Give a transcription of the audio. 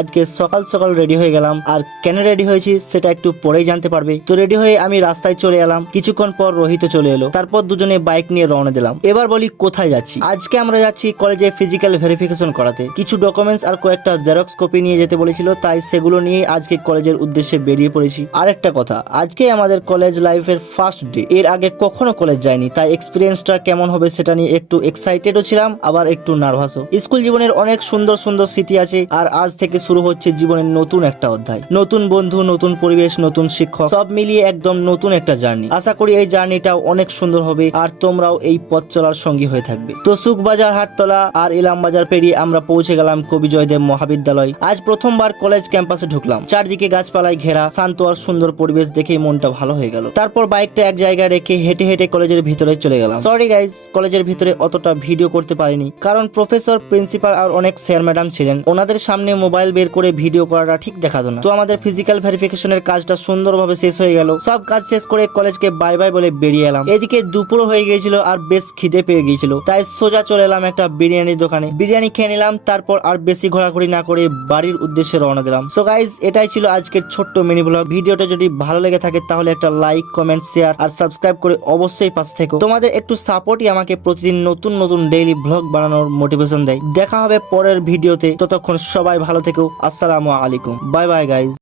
আজকে সকাল সকাল রেডি হয়ে গেলাম, আর কেন রেডি হয়েছি সেটা একটু পরেই জানতে পারবে। তো রেডি হয়ে আমি রাস্তায় চলে এলাম, কিছুক্ষণ পর রোহিত চলে এলো, তারপর দুজনে বাইক নিয়ে রওনা দিলাম। এবার বলি কোথায় যাচ্ছি। আজকে আমরা যাচ্ছি কলেজে ফিজিক্যাল ভেরিফিকেশন করাতে। কিছু ডকুমেন্টস আর কয়েকটা জেরক্স কপি নিয়ে যেতে বলেছিল, তাই সেগুলো নিয়ে আজকে কলেজের উদ্দেশ্যে বেরিয়ে পড়েছি। আরেকটা কথা, আজকে আমাদের কলেজ লাইফের ফার্স্ট ডে। এর আগে কখনো কলেজ যাইনি, তাই এক্সপিরিয়েন্সটা কেমন হবে সেটা নিয়ে একটু এক্সাইটেডও ছিলাম, আবার একটু নার্ভাসও। স্কুল জীবনের অনেক সুন্দর সুন্দর স্মৃতি আছে, আর আজ থেকে শুরু হচ্ছে জীবনের নতুন একটা অধ্যায়। নতুন বন্ধু, নতুন পরিবেশ, নতুন শিক্ষক, সব মিলিয়ে একদম নতুন একটা জার্নি। আশা করি এই জার্নিটাও অনেক সুন্দর হবে, আর তোমরাও এই পথ চলার সঙ্গী হয়ে থাকবে। তো সুখবাজার, হাটতলা আর ইলাম বাজার পেরিয়ে আমরা পৌঁছে গেলাম কবি জয়দেব মহাবিদ্যালয়। আজ প্রথমবার কলেজ ক্যাম্পাসে ঢুকলাম। চারদিকে গাছপালায় ঘেরা, শান্ত আর সুন্দর পরিবেশ দেখেই মনটা ভালো হয়ে গেল। তারপর বাইকটা এক জায়গায় রেখে হেঁটে হেঁটে কলেজের ভিতরে চলে গেলাম। সরি গাইজ, কলেজের ভিতরে অতটা ভিডিও করতে পারিনি, কারণ প্রফেসর, প্রিন্সিপাল আর অনেক স্যার ম্যাডাম ছিলেন। ওনাদের সামনে মোবাইল বের করে ভিডিও করাটা ঠিক দেখাতো না। তো আমাদের ফিজিক্যাল ভেরিফিকেশনের কাজটা সুন্দরভাবে শেষ হয়ে গেল। সব কাজ শেষ করে কলেজকে বাই বাই বলে বেরিয়ে এলাম। এদিকে দুপুর হয়ে গিয়েছিল আর বেশ খিদে পেয়ে গিয়েছিল, তাই সোজা চলে এলাম একটা বিরিয়ানির দোকানে। বিরিয়ানি খেয়ে নিলাম, তারপর আর বেশি ঘোরাঘুরি না করে বাড়ির উদ্দেশ্যে রওনা দিলাম। সো গাইজ, এটাই ছিল আজকের ছোট্ট মিনি ব্লগ। ভিডিওটা যদি ভালো লেগে থাকে তাহলে একটা লাইক, কমেন্ট, শেয়ার আর সাবস্ক্রাইব করে অবশ্যই পাশে থেকো। তোমাদের একটু সাপোর্টই আমাকে প্রতিদিন নতুন নতুন ডেইলি ব্লগ বানানোর মোটিভেশন দেয়। দেখা হবে পরের ভিডিওতে, ততক্ষণ সবাই ভালো থেকো। আসসালামু আলাইকুম, বাই বাই গাইজ।